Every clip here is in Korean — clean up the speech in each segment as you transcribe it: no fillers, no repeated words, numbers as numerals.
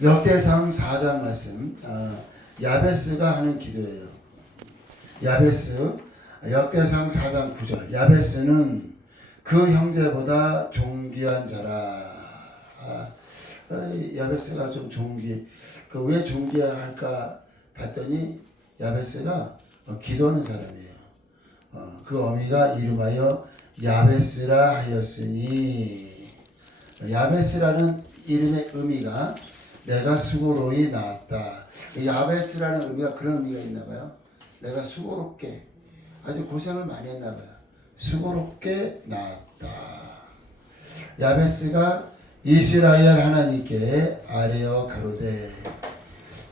역대상 4장 말씀, 야베스가 하는 기도예요. 야베스, 역대상 4장 9절. 야베스는 그 형제보다 존귀한 자라. 야베스가 좀 왜 존귀할까 봤더니 야베스가 기도하는 사람이에요. 그 어미가 이름하여 야베스라 하였으니, 야베스라는 이름의 의미가 내가 수고로이 낳았다. 야베스라는 의미가 그런 의미가 있나 봐요. 내가 수고롭게, 아주 고생을 많이 했나 봐요. 수고롭게 낳았다. 야베스가 이스라엘 하나님께 아뢰어 가로되,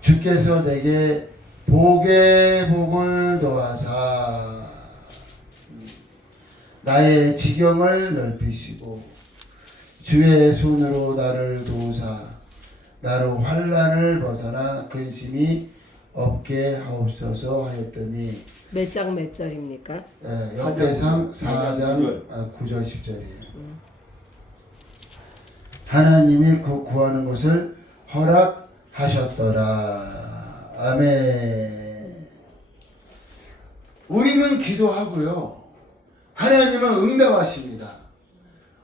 주께서 내게 복의 복을 더하사 나의 지경을 넓히시고 주의 손으로 나를 도우사 나로 환난을 벗어나 근심이 없게 하옵소서 하였더니. 몇 장 몇 절입니까? 역대상 4장 9절 10절이에요. 하나님이 그 구하는 것을 허락하셨더라. 아멘. 우리는 기도하고요, 하나님은 응답하십니다.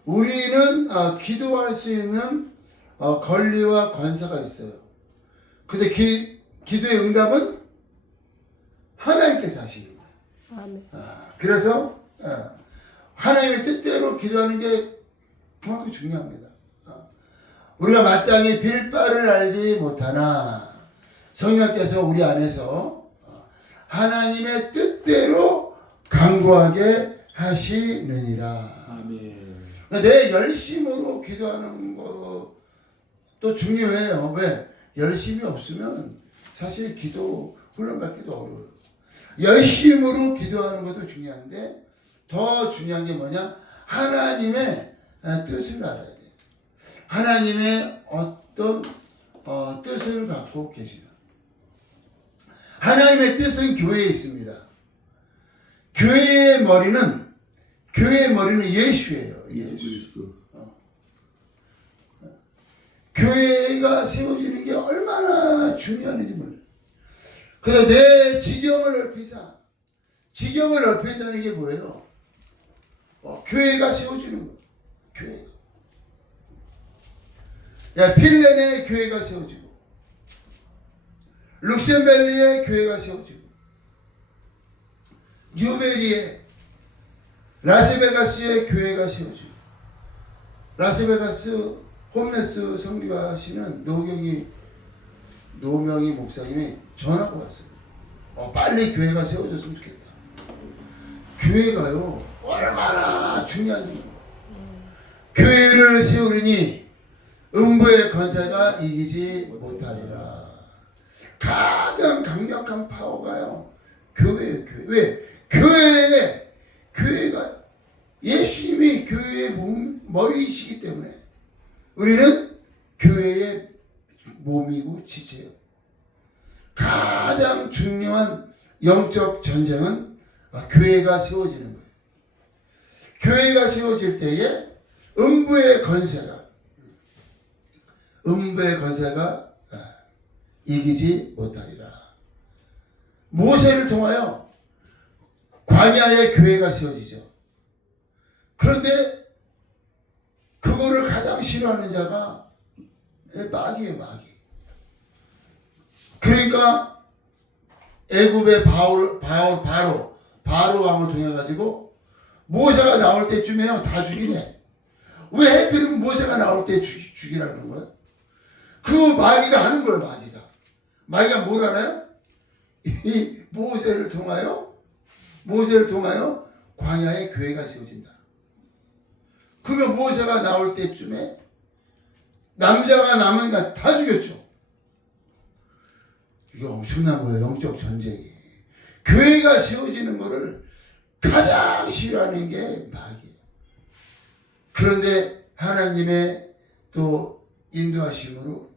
우리는 기도할 수 있는 권리와 권세가 있어요. 근데 기도의 응답은 하나님께서 하시는 거예요. 아멘. 그래서 하나님의 뜻대로 기도하는 게 그만큼 중요합니다. 우리가 마땅히 빌 바를 알지 못하나 성령께서 우리 안에서 하나님의 뜻대로 간구하게 하시느니라. 아멘. 내 열심으로 기도하는 것도 중요해요. 왜? 열심이 없으면 사실 기도 훈련받기도 어려워요. 열심으로 기도하는 것도 중요한데 더 중요한 게 뭐냐? 하나님의 뜻을 알아야 돼요. 하나님의 어떤 뜻을 갖고 계시나. 하나님의 뜻은 교회에 있습니다. 교회의 머리는 예수예요. 예수. 교회가 세워지는 게 얼마나 중요한지 몰라요. 그래서 내 지경을 넓히사. 지경을 넓힌다는 게 뭐예요? 교회가 세워지는 거. 교회가. 필레네의 교회가 세워지고, 룩셈벨리의 교회가 세워지고, 뉴베리의, 라스베가스의 교회가 세워지고, 라스베가스 홈레스 성리하시는 노명희 목사님이 전화가 왔어요. 빨리 교회가 세워졌으면 좋겠다. 교회가요, 얼마나 중요한지. 교회를 세우려니 음부의 권세가 이기지 못하리라. 가장 강력한 파워가요, 교회예요. 교회. 왜? 교회가 예수님이 교회의 머리이시기 때문에 우리는 교회의 몸이고 지체예요. 가장 중요한 영적 전쟁은 교회가 세워지는 거예요. 교회가 세워질 때에 음부의 권세가 이기지 못하리라. 모세를 통하여 광야의 교회가 세워지죠. 그런데 그거를 가장 싫어하는 자가 마귀예요, 마귀. 그러니까 애굽의 바로 왕을 통해 가지고 모세가 나올 때쯤에요, 다 죽이네. 왜 하필이면 모세가 나올 때 죽이라는 거예요? 그 마귀가 하는 거예요, 마귀가 뭘 알아요? 이 모세를 통하여 광야의 교회가 세워진다. 그거 모세가 나올 때쯤에 남자가 남으니까 다 죽였죠. 이게 엄청난 거예요, 영적 전쟁이. 교회가 세워지는 거를 가장 싫어하는 게 마귀예요. 그런데 하나님의 또 인도하심으로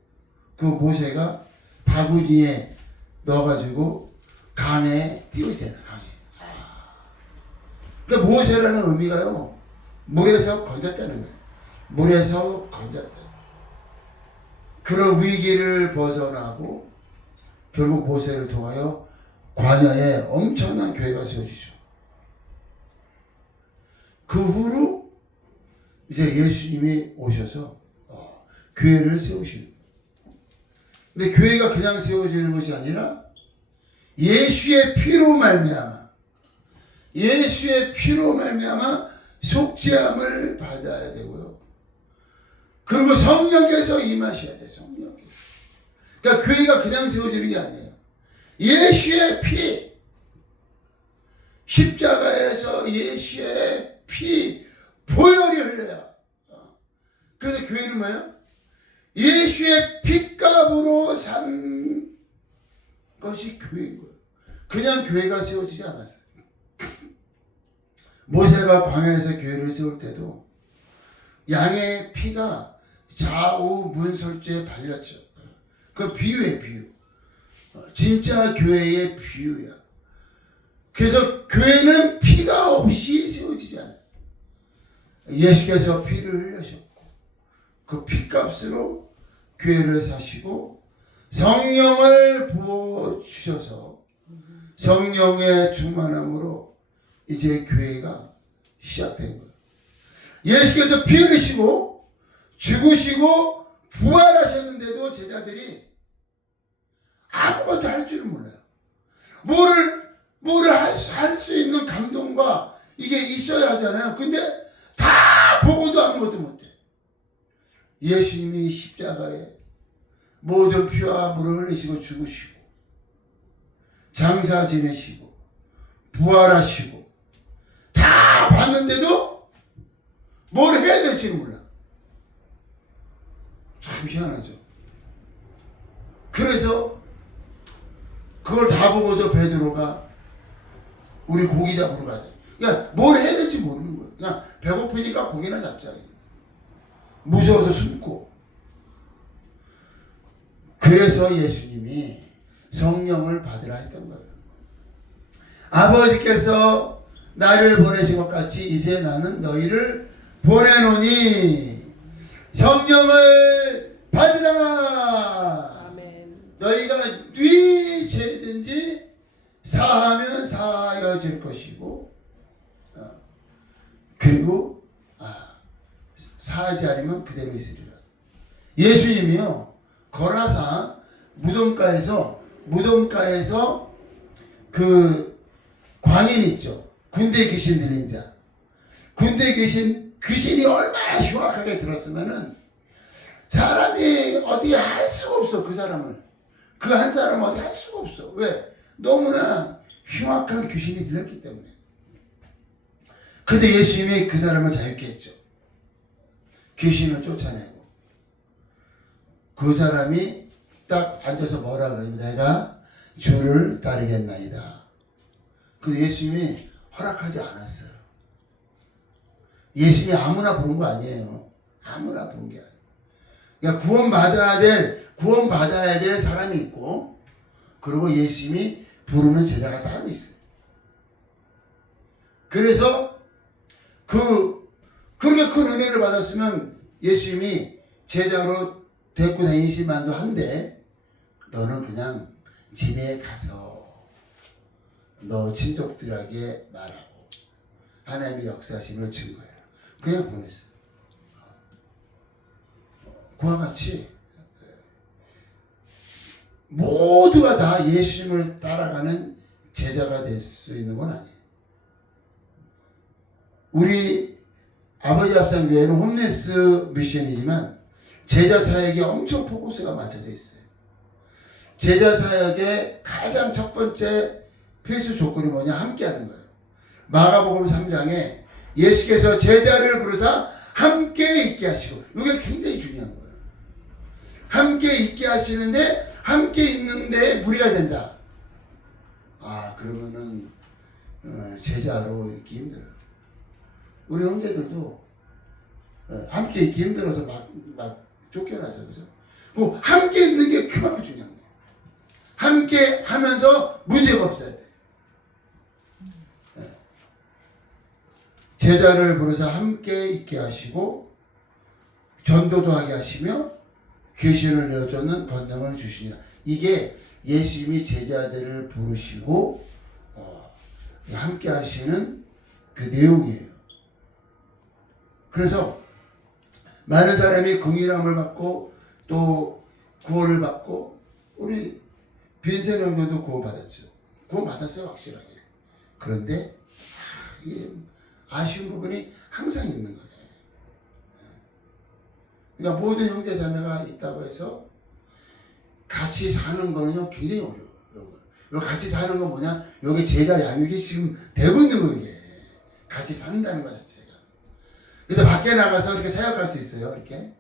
그 모세가 바구니에 넣어가지고 강에 띄웠잖아요. 강에. 그러니까 모세라는 의미가요, 물에서 건졌다는 거예요. 물에서 건졌다. 그런 위기를 벗어나고 결국 모세를 통하여 광야에 엄청난 교회가 세워지죠. 그 후로 이제 예수님이 오셔서 교회를 세우시는 거예요. 근데 교회가 그냥 세워지는 것이 아니라 예수의 피로 말미암아 속죄함을 받아야 되고요. 그리고 성령께서 임하셔야 돼. 성령께서. 그러니까 교회가 그냥 세워지는 게 아니에요. 예수의 피, 십자가에서 예수의 피 보혈이 흘려요. 그래서 교회는 뭐예요? 예수의 핏값으로 산 것이 교회인 거예요. 그냥 교회가 세워지지 않았어요. 모세가 광야에서 교회를 세울 때도 양의 피가 좌우 문설주에 발렸죠. 그 비유예요, 비유. 진짜 교회의 비유야. 그래서 교회는 피가 없이 세워지지 않아요. 예수께서 피를 흘리셨고 그 피값으로 교회를 사시고 성령을 부어주셔서 성령의 충만함으로 이제 교회가 시작된 거예요. 예수께서 피 흘리시고 죽으시고 부활하셨는데도 제자들이 아무것도 할 줄은 몰라요. 뭐를 할 수 있는 감동과 이게 있어야 하잖아요. 근데 다 보고도 아무것도 못해. 예수님이 십자가에 모든 피와 물을 흘리시고 죽으시고 장사 지내시고 부활하시고 다 봤는데도 뭘 해야 될지는 몰라. 참 희한하죠. 그래서 그걸 다 보고도 베드로가 우리 고기 잡으러 가자. 그러니까 뭘 해야 될지 모르는 거예요. 그냥 배고프니까 고기나 잡자. 무서워서 숨고. 그래서 예수님이 성령을 받으라 했던 거예요. 아버지께서 나를 보내신 것 같이 이제 나는 너희를 보내노니 성령을 받으라. 아멘. 너희가 네 죄든지 사하면 사하여질 것이고 그리고 사하지 않으면 그대로 있으리라. 예수님이요 거라사 무덤가에서 그 광인 있죠. 군대 귀신 들린 자. 군대 귀신이 얼마나 흉악하게 들었으면은 사람이 어디 할 수가 없어. 그 사람을. 그 한 사람은 어디 할 수가 없어. 왜? 너무나 흉악한 귀신이 들렸기 때문에. 근데 예수님이 그 사람을 자유케 했죠. 귀신을 쫓아내고. 그 사람이 딱 앉아서 뭐라 그러냐면 내가 주를 따르겠나이다. 근데 예수님이 허락하지 않았어요. 예수님이 아무나 부른 거 아니에요. 아무나 부른 게 아니에요. 그러니까 구원받아야 될 사람이 있고 그리고 예수님이 부르는 제자가 따로 있어요. 그래서 그렇게 큰 은혜를 받았으면 예수님이 제자로 데리고 다니실 만도 한데 너는 그냥 집에 가서 너 친족들에게 말하고 하나님의 역사심을 증거해라. 그냥 보냈어요. 그와 같이 모두가 다 예수님을 따라가는 제자가 될 수 있는 건 아니에요. 우리 아버지 합산교회는 홈레스 미션이지만 제자 사역에 엄청 포커스가 맞춰져 있어요. 제자 사역의 가장 첫 번째 필수 조건이 뭐냐? 함께 하는 거예요. 마가복음 3장에 예수께서 제자를 부르사 함께 있게 하시고 이게 굉장히 중요한 거예요. 함께 있게 하시는데 함께 있는데 무리가 된다. 그러면은 제자로 있기 힘들어요. 우리 형제들도 함께 있기 힘들어서 막 쫓겨나서 그죠? 그 함께 있는 게 그만큼 중요한 거예요. 함께 하면서 문제가 없어야 돼. 제자를 부르사 함께 있게 하시고 전도도 하게 하시며 귀신을 내쫓는 권능을 주시니라. 이게 예수님이 제자들을 부르시고 함께 하시는 그 내용이에요. 그래서 많은 사람이 긍휼함을 받고 또 구원을 받고, 우리 빈센 형제도 구원받았죠. 구원받았어요, 확실하게. 그런데 이게 아쉬운 부분이 항상 있는 거예요. 그러니까 모든 형제 자매가 있다고 해서 같이 사는 거는요 굉장히 어려워요. 여기 같이 사는 건 뭐냐? 여기 제자 양육이 지금 되고 있는 거예요. 같이 산다는 거 자체가. 그래서 밖에 나가서 이렇게 사역할 수 있어요. 이렇게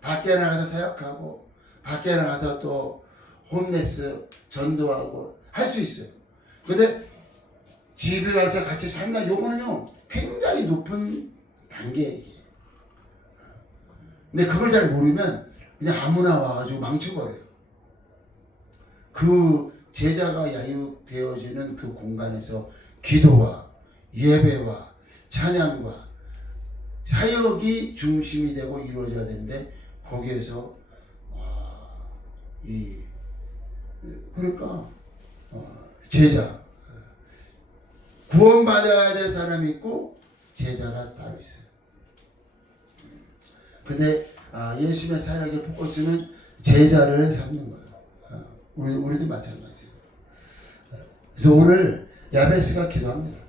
밖에 나가서 사역하고, 밖에 나가서 또 홈레스 전도하고 할 수 있어요. 근데 집에 와서 같이 산다, 요거는요 굉장히 높은 단계예요. 근데 그걸 잘 모르면 그냥 아무나 와가지고 망쳐버려요. 그 제자가 양육되어지는 그 공간에서 기도와 예배와 찬양과 사역이 중심이 되고 이루어져야 되는데, 거기에서 그러니까 제자, 구원받아야 될 사람이 있고 제자가 따로 있어요. 근데 예수님의 사역의 포커스는 제자를 삼는 거예요. 우리도 마찬가지예요. 그래서 오늘 야베스가 기도합니다.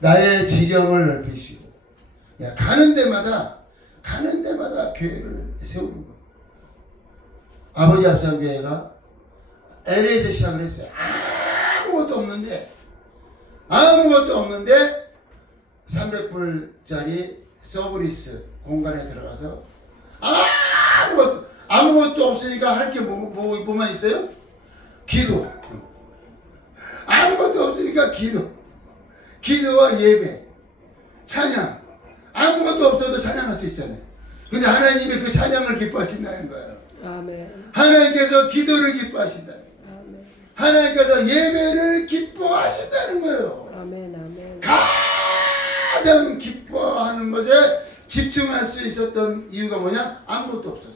나의 지경을 넓히시고, 가는 데마다 교회를 세우는 거예요. 아버지 합산교회가 LA에서 시작을 했어요. 아무것도 없는데 300불짜리 서브리스 공간에 들어가서 아무것도 없으니까 할 게 뭐만 있어요? 기도. 아무것도 없으니까 기도와 예배, 찬양. 아무것도 없어도 찬양할 수 있잖아요. 근데 하나님이 그 찬양을 기뻐하신다는 거예요. 아멘. 하나님께서 기도를 기뻐하신다는 거예요. 아멘. 하나님께서 예배를 기뻐하신다는 거예요. 아멘. 아멘. 가장 기뻐하는 것에 집중할 수 있었던 이유가 뭐냐? 아무것도 없어서.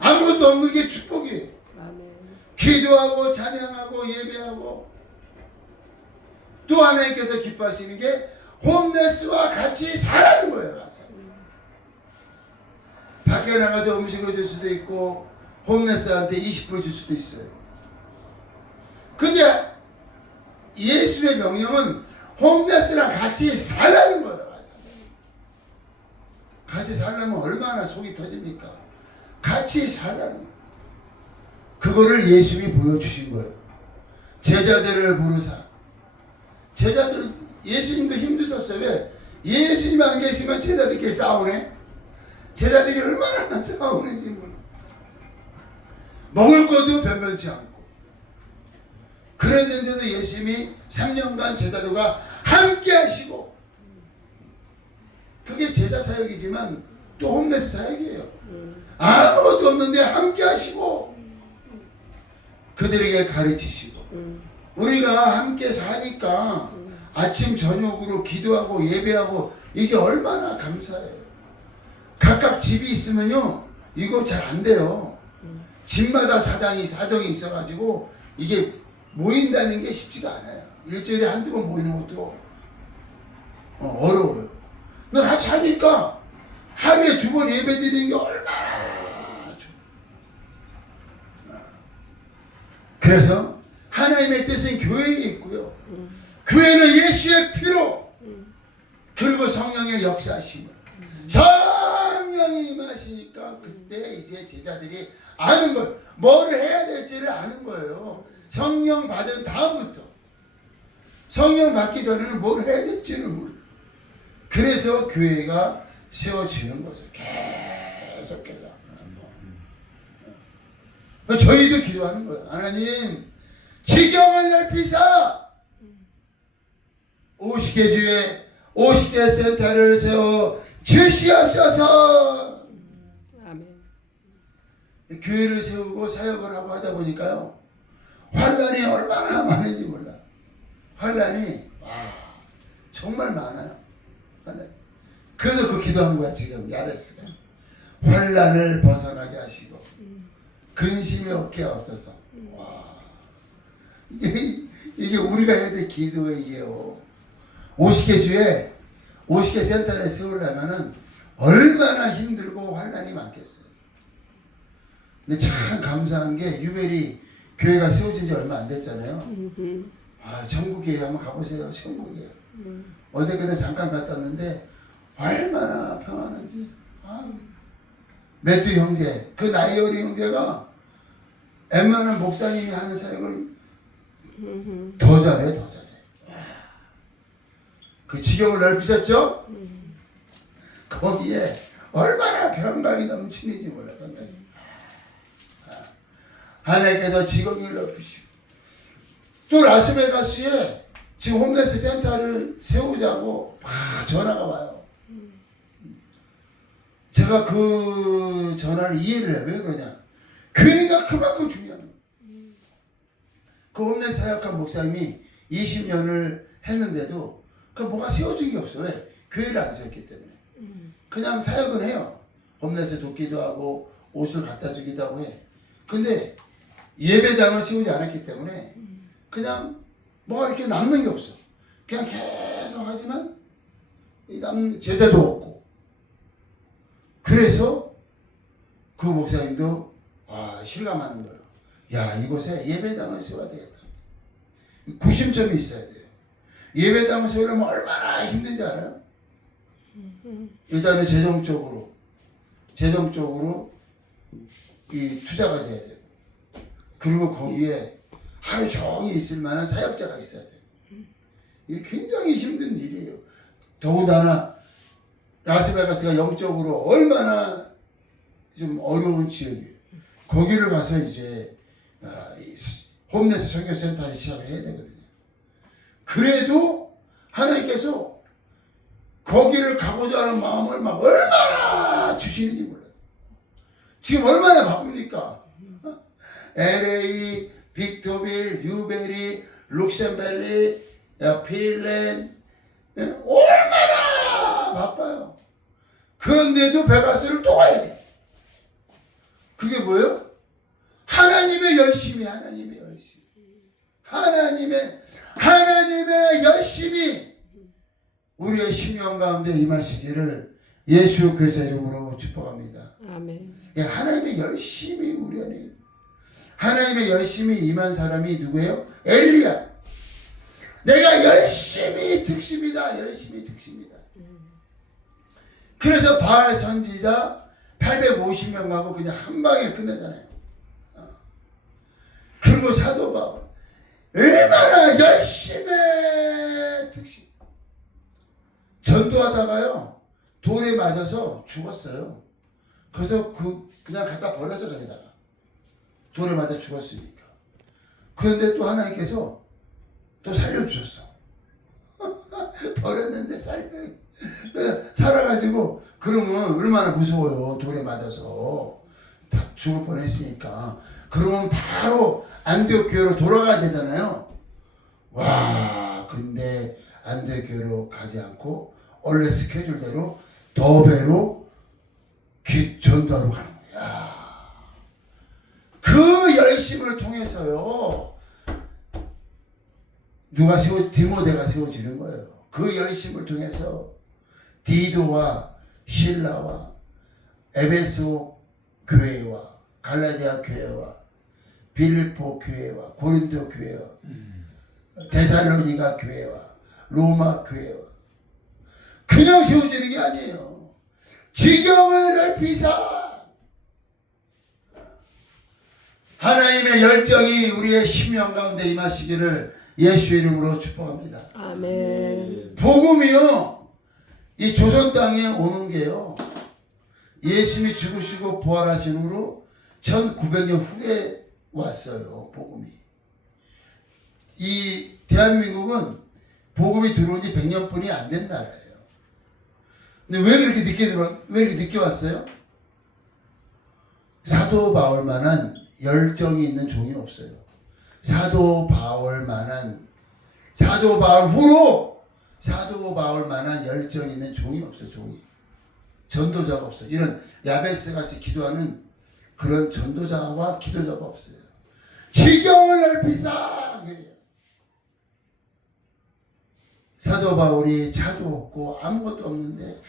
아무것도 없는 게 축복이에요. 아멘. 기도하고 찬양하고 예배하고, 또 하나님께서 기뻐하시는 게 홈레스와 같이 살라는 거예요. 밖에 나가서 음식을 줄 수도 있고 홈레스한테 20불 줄 수도 있어요. 근데 예수의 명령은 홈레스랑 같이 살라는 거예요. 같이 살려면 얼마나 속이 터집니까? 같이 살라는 거예요. 그거를 예수님이 보여주신 거예요. 제자들을 부르사. 제자들, 예수님도 힘드셨어요. 왜? 예수님 안 계시면 제자들끼리 싸우네. 제자들이 얼마나 싸우는지 몰라. 먹을 것도 변변치 않고. 그랬는데도 예수님이 3년간 제자들과 함께 하시고, 그게 제자 사역이지만 또 홈레스 사역이에요. 아무것도 없는데 함께 하시고 그들에게 가르치시고, 우리가 함께 사니까 아침 저녁으로 기도하고 예배하고, 이게 얼마나 감사해요. 각각 집이 있으면요 이거 잘 안 돼요. 집마다 사정이 있어가지고 이게 모인다는 게 쉽지가 않아요. 일주일에 한두 번 모이는 것도 어려워요. 근데 같이 하니까 하루에 2번 예배 드리는 게 얼마나 좋아요. 그래서 하나님의 뜻은 교회에 있고요. 교회는 예수의 피로, 그리고 성령의 역사하심을, 성령이 임하시니까 그때 이제 제자들이 아는 거예요. 뭘 해야 될지를 아는 거예요. 성령 받은 다음부터. 성령 받기 전에는 뭘 해야 될지는 몰라요. 그래서 교회가 세워지는 거죠. 계속해서. 저희도 기도하는 거예요. 하나님, 지경을 넓히사 50개 주에 50개 센터를 세워 주시옵소서. 아멘. 교회를 세우고 사역을 하고 하다 보니까요, 환란이 얼마나 많은지 몰라. 환란이 정말 많아요. 그래서 그 기도한 거야 지금 야베스가. 환난을 벗어나게 하시고 근심이 없게 없어서. 와, 이게 우리가 해야 될 기도예요. 50개 주에 50개 센터를 세우려면은 얼마나 힘들고 환난이 많겠어요. 근데 참 감사한 게 유벨이 교회가 세워진 지 얼마 안 됐잖아요. 아, 천국에 한번 가보세요. 천국에. 어저께도 잠깐 갔다 왔는데 얼마나 평안한지. 아유. 매튜 형제, 그 나이 어린 형제가 웬만한 목사님이 하는 사역을 더 잘해, 더 잘해. 그 지경을 넓히셨죠? 거기에 얼마나 평강이 넘치는지 몰라, 평강이. 하나님께서 지경을 넓히시고, 또 라스베가스에 지금 홈레스 센터를 세우자고 막 전화가 와요. 제가 그 전화를 이해를 해요. 왜 그러냐? 교회가 그만큼 중요한 거예요. 그 홈레스 사역한 목사님이 20년을 했는데도 그 뭐가 세워진 게 없어. 왜? 교회를 안 세웠기 때문에. 그냥 사역은 해요. 홈레스 돕기도 하고 옷을 갖다 주기도 하고 해. 근데 예배당을 세우지 않았기 때문에 그냥 뭐가 이렇게 남는 게 없어. 그냥 계속 하지만 제대도 없고. 그래서 그 목사님도 실감하는 거예요. 야, 이곳에 예배당을 세워야 되겠다. 구심점이 있어야 돼요. 예배당을 세우려면 얼마나 힘든지 알아요? 일단은 재정적으로 이 투자가 돼야 돼요. 그리고 거기에 하루 종일 있을 만한 사역자가 있어야 돼요. 이게 굉장히 힘든 일이에요. 더군다나 라스베가스가 영적으로 얼마나 좀 어려운 지역이에요. 거기를 가서 이제 홈레스 선교센터를 시작을 해야 되거든요. 그래도 하나님께서 거기를 가고자 하는 마음을 막 얼마나 주시는지 몰라요. 지금 얼마나 바쁩니까? LA, 빅토빌, 뉴베리, 룩셈벨리, 필렌, 얼마나 바빠요. 그런데도 베가스를 또 가야 돼. 그게 뭐예요? 하나님의 열심이, 하나님의 열심이 우리의 심령 가운데 임하시기를 예수 그리스도의 이름으로 축복합니다. 아멘. 예, 하나님의 열심이 우리 안에, 하나님의 열심이 임한 사람이 누구예요? 엘리야. 내가 열심히 득십이다. 그래서 바알 선지자 850명 가고 그냥 한 방에 끝내잖아요. 그리고 사도 바울 얼마나 열심히 득십. 전도하다가요 돌에 맞아서 죽었어요. 그래서 그냥 갖다 버려서 저기다가 돌에 맞아 죽었으니까. 그런데 또 하나님께서 또 살려주셨어. 버렸는데 살아가지고. 그러면 얼마나 무서워요. 돌에 맞아서 다 죽을 뻔했으니까. 그러면 바로 안디옥 교회로 돌아가야 되잖아요. 와, 근데 안디옥 교회로 가지 않고 원래 스케줄대로 더베로 전도하러 가는 거야. 그 열심을 통해서요 디모데가 세워지는 거예요. 그 열심을 통해서 디도와 실라와 에베소 교회와 갈라디아 교회와 빌립보 교회와 고린도 교회와 데살로니가 교회와 로마 교회와 그냥 세워지는 게 아니에요. 지경을 넓히사 하나님의 열정이 우리의 심령 가운데 임하시기를 예수 이름으로 축복합니다. 아멘. 복음이요, 이 조선 땅에 오는 게요, 예수님이 죽으시고 부활하신 후로 1900년 후에 왔어요. 복음이. 이 대한민국은 복음이 들어온 지 100년뿐이 안 된 나라예요. 근데 왜 이렇게 늦게 왔어요? 사도 바울만한 열정이 있는 종이 없어요. 사도 바울만한 열정 있는 종이 없어요. 종이. 전도자가 없어요. 이런 야베스 같이 기도하는 그런 전도자와 기도자가 없어요. 지경을 넓히사. 사도 바울이 차도 없고 아무것도 없는데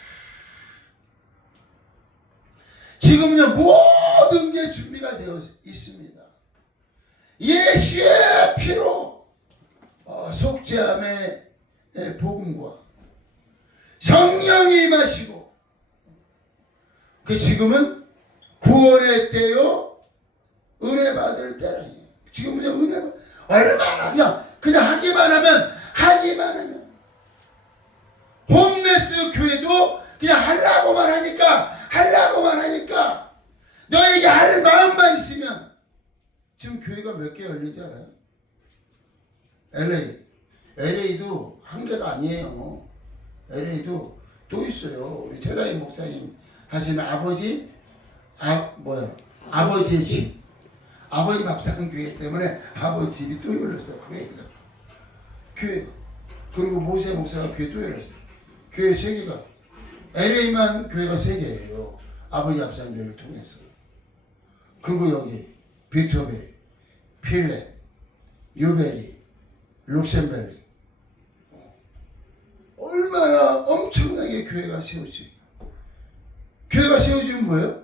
지금요 모든 게 준비가 되어 있습니다. 예수의 피로 속죄함의 복음과 성령이 임하시고 그 지금은 구원의 때요 은혜 받을 때라. 지금은요 은혜 얼마나 그냥 하기만 하면 홈레스 교회도 그냥 하려고만 하니까 너에게 할 마음만 있으면 지금 교회가 몇 개 열리지 않아요? LA도 한 개가 아니에요. LA도 또 있어요. 우리 최다희 목사님 하시는 아버지의 집, 아버지 밥 사는 교회 때문에 아버지 집이 또 열렸어. 교회. 그리고 모세 목사가 교회 또 열렸어요. 교회 3개가, LA만 교회가 3개예요. 아버지 앞사람 교회를 통해서. 그리고 여기 비토베, 필렛, 뉴베리, 룩셈벨리 얼마나 엄청나게 교회가 세워지. 교회가 세워지면 뭐예요?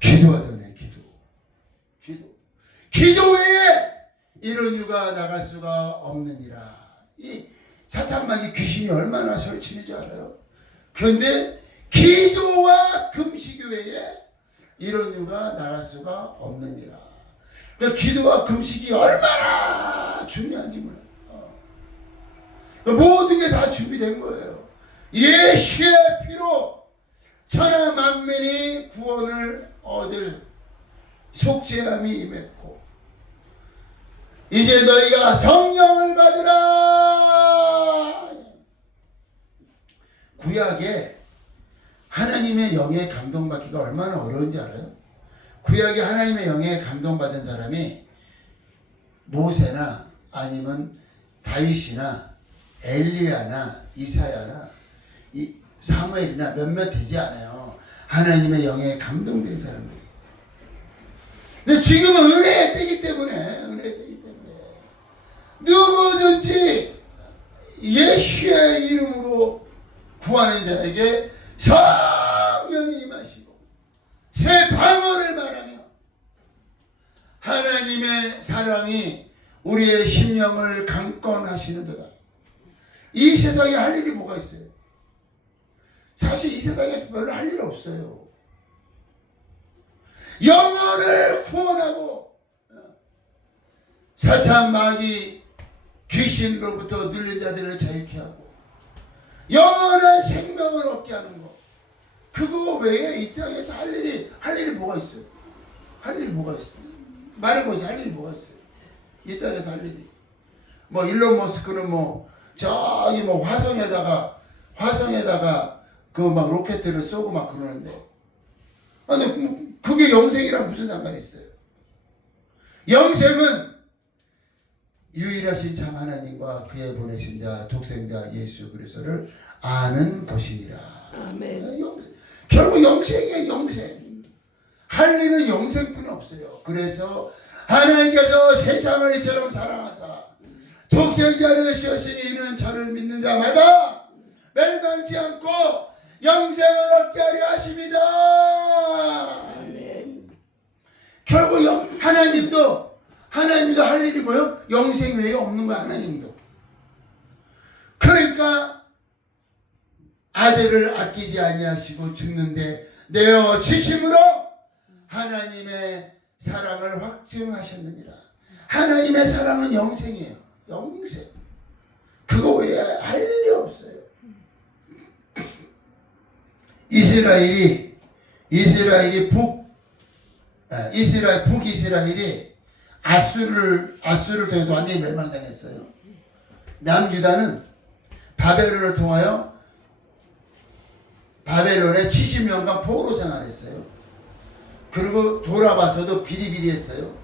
기도하잖아요. 기도 외에 이런 유가 나갈 수가 없느니라. 이 사탄마귀 귀신이 얼마나 설치는지 알아요? 그런데 기도와 금식 외에 이런 유가 나갈 수가 없느니라. 그 기도와 금식이 얼마나 중요한지 몰라요. 모든 게 다 준비된 거예요. 예수의 피로 천하 만민이 구원을 얻을 속죄함이 임했고 이제 너희가 성령을 받으라. 구약에 하나님의 영에 감동받기가 얼마나 어려운지 알아요? 구약에 하나님의 영에 감동받은 사람이 모세나 아니면 다윗이나 엘리야나 이사야나 사무엘이나 몇몇 되지 않아요. 하나님의 영에 감동된 사람들이. 근데 지금은 은혜의 때이기 때문에 누구든지 예수의 이름으로 구하는 자에게 성령이 임하시고 새 방언을 말하며 하나님의 사랑이 우리의 심령을 강권하시는도다. 이 세상에 할 일이 뭐가 있어요? 사실 이 세상에 별로 할 일 없어요. 영혼을 구원하고 사탄 마귀 귀신으로부터 눌린 자들을 자유케 하고 영원한 생명을 얻게 하는 것. 그거 외에 이 땅에서 할 일이 뭐가 있어요? 할 일이 뭐가 있어요? 말해보세요. 할 일이 뭐가 있어요? 이 땅에서 할 일이. 뭐 일론 머스크는 저기 화성에다가 그 막 로켓을 쏘고 막 그러는데 아니 그게 영생이랑 무슨 상관이 있어요? 영생은 유일하신 참 하나님과 그의 보내신 자 독생자 예수 그리스도를 아는 것이니라. 아멘. 결국 영생이에요. 영생. 할 일은 영생뿐이 없어요. 그래서 하나님께서 세상을 이처럼 사랑하사 독생자를 주셨으니 이는 저를 믿는 자마다 멸망치 않고 영생을 얻게 하려 하십니다. 아멘. 결국 하나님도 할 일이 뭐예요? 영생 외에 없는 거야. 하나님도. 그러니까 아들을 아끼지 아니하시고 죽는데 내어 주심으로 하나님의 사랑을 확증하셨느니라. 하나님의 사랑은 영생이에요. 영생. 그거 외에 할 일이 없어요. 북이스라엘이 아수를 통해서 완전히 멸망당했어요. 남유다는 바벨론을 통하여 바벨론에 70년간 포로 생활했어요. 그리고 돌아와서도 비리비리했어요.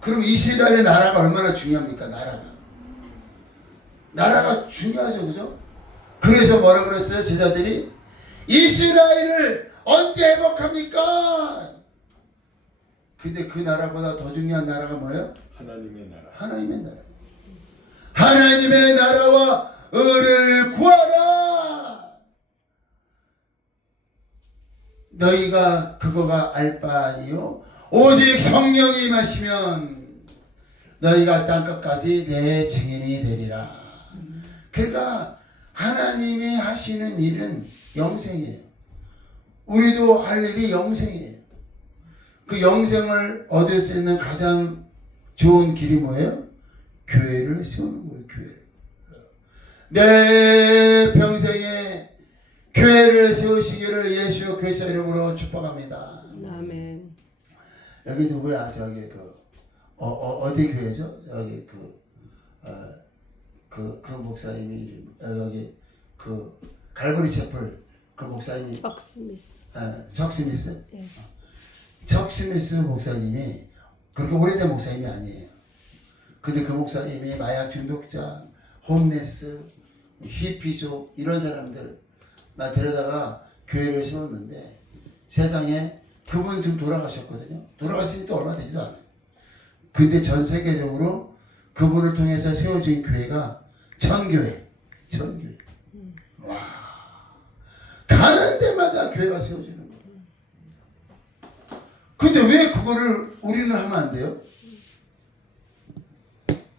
그럼 이스라엘의 나라가 얼마나 중요합니까? 나라가 중요하죠, 그죠? 그래서 뭐라 그랬어요? 제자들이 이스라엘을 언제 회복합니까? 근데 그 나라보다 더 중요한 나라가 뭐예요? 하나님의 나라. 하나님의 나라. 하나님의 나라와 의를 구하라. 너희가 그거가 알 바 아니요 오직 성령이 임하시면 너희가 땅끝까지 내 증인이 되리라. 그러니까 하나님이 하시는 일은 영생이에요. 우리도 할 일이 영생이에요. 그 영생을 얻을 수 있는 가장 좋은 길이 뭐예요? 교회를 세우는 거예요. 교회. 내 평생에 교회를 세우시기를 예수 그리스도 이름으로 축복합니다. 아멘. 여기 누구야? 저기 어디 교회죠? 여기 그 목사님이 이름 여기 갈보리 채플 그 목사님이 척 스미스. 적 스미스? 네. 적 스미스 목사님이 그렇게 오래된 목사님이 아니에요. 근데 그 목사님이 마약 중독자, 홈레스, 히피족 이런 사람들 나 데려다가 교회를 세웠는데 세상에 그분 지금 돌아가셨거든요. 돌아가신 지 얼마 되지도 않아요. 근데 전 세계적으로 그분을 통해서 세워진 교회가 천교회. 와. 가는 데마다 교회가 세워지는 거예요. 근데 왜 그거를 우리는 하면 안 돼요?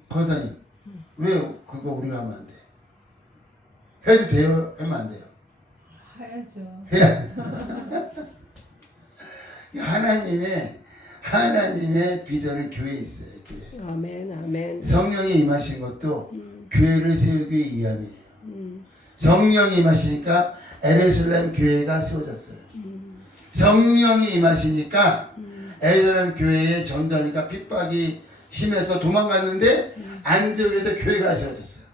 권사님, 왜 그거 우리가 하면 안 돼요? 해도 돼요? 하면 안 돼요? 해야죠. 해야 하나님의 비전은 교회에 있어요. 교회. 아멘. 아멘. 성령이 임하신 것도 교회를 세우기 위함이에요. 음. 성령이 임하시니까 에르살렘 교회가 세워졌어요. 성령이 임하시니까 에르살렘 교회에 전도하니까 핍박이 심해서 도망갔는데 안디옥에서 교회가 세워졌어요.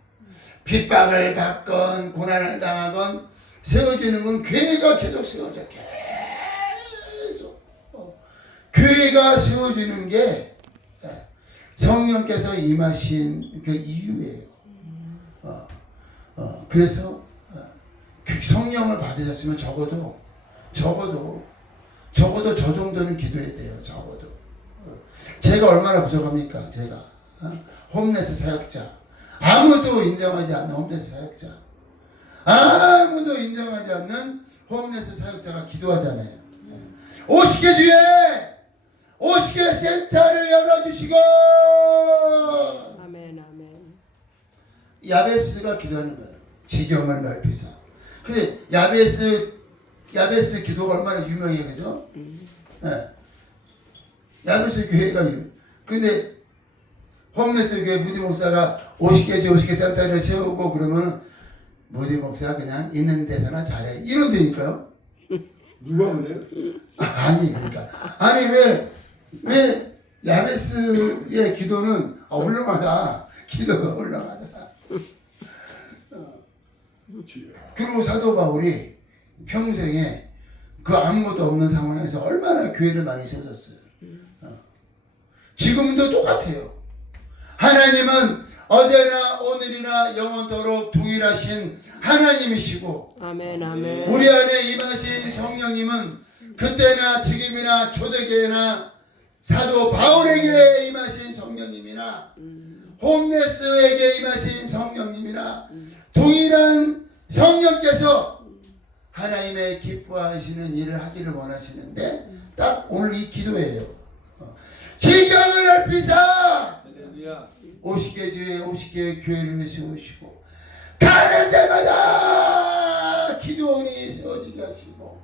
핍박을 받건 고난을 당하건 세워지는 건 교회가 계속 세워져. 계속 교회가 세워지는 게 성령께서 임하신 그 이유예요. 그래서 성령을 받으셨으면 적어도 저 정도는 기도해야 돼요. 적어도 제가 얼마나 부족합니까? 제가 홈레스 사역자, 아무도 인정하지 않는 홈레스 사역자, 아무도 인정하지 않는 홈레스 사역자가 기도하잖아요. 50개 주에 50개 센터를 열어주시고. 아멘. 아멘. 야베스가 기도하는 거예요. 지경을 넓히사. 근데 야베스 기도가 얼마나 유명해, 그죠? 네. 야베스 교회가 근데 홈레스 교회 무디 목사가 50개 센터를 세우고 그러면 무디 목사가 그냥 있는 데서나 잘해 이런 데니까요. 누가 그래요? 아니 그러니까 왜 야베스의 기도는 훌륭하다. 기도가 훌륭하다. 그리고 사도 바울이 평생에 그 아무것도 없는 상황에서 얼마나 교회를 많이 세워줬어요. 지금도 똑같아요. 하나님은 어제나 오늘이나 영원토록 동일하신 하나님이시고 아멘. 아멘. 우리 안에 임하신 성령님은 그때나 지금이나 초대교회나 사도 바울에게 임하신 성령님이나 홈레스에게 임하신 성령님이나 동일한 성령께서 하나님의 기뻐하시는 일을 하기를 원하시는데 딱 오늘 이 기도예요. 지경을 넓히사 50개 주에 50개의 교회를 세우시고 가는 데마다 기도원이 세워지게 하시고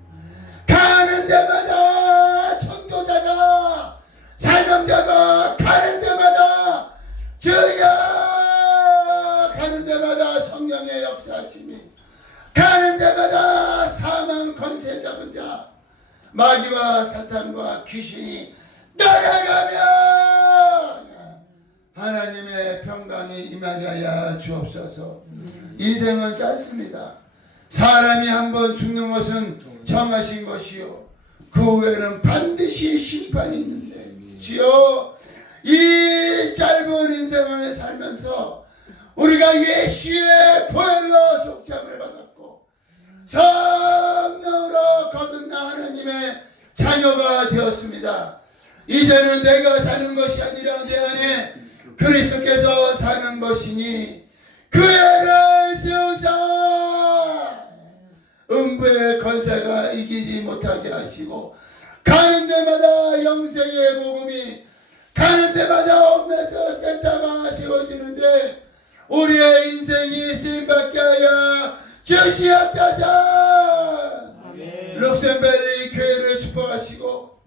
가는 데마다 전도자가 사명자가 가는 데마다 주여 가는 데마다 성령의 역사하심이 가는 데마다 사망 권세 잡은 자 마귀와 사탄과 귀신이 날아가며 하나님의 평강이 임하게 하여 주옵소서. 인생은 짧습니다. 사람이 한번 죽는 것은 정하신 것이요 그 후에는 반드시 심판이 있는데 주여 이 짧은 인생을 살면서 우리가 예수의 보혈로 속죄함을 받았고 성령으로 거듭나 하나님의 자녀가 되었습니다. 이제는 내가 사는 것이 아니라 내 안에 그리스도께서 사는 것이니 그 애를 세우사 음부의 권세가 이기지 못하게 하시고 가는 데마다 영생의 복음이 가는 데마다 옴내서 센터가 세워지는데 우리의 인생이 쓰임받게 하여 주시옵소서. 룩셈벨리 교회를 축복하시고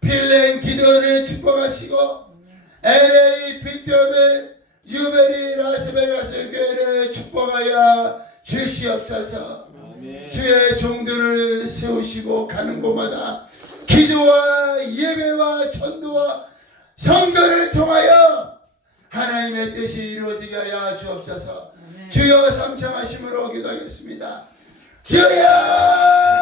필렌 기도를 축복하시고 LA 피터벨 유베리 라스베가스 교회를 축복하여 주시옵소서. 주의 종들을 세우시고 가는 곳마다 기도와 예배와 전도와 선교를 통하여 하나님의 뜻이 이루어지게 하여 주옵소서. 주여 삼창하심으로 기도하겠습니다. 주여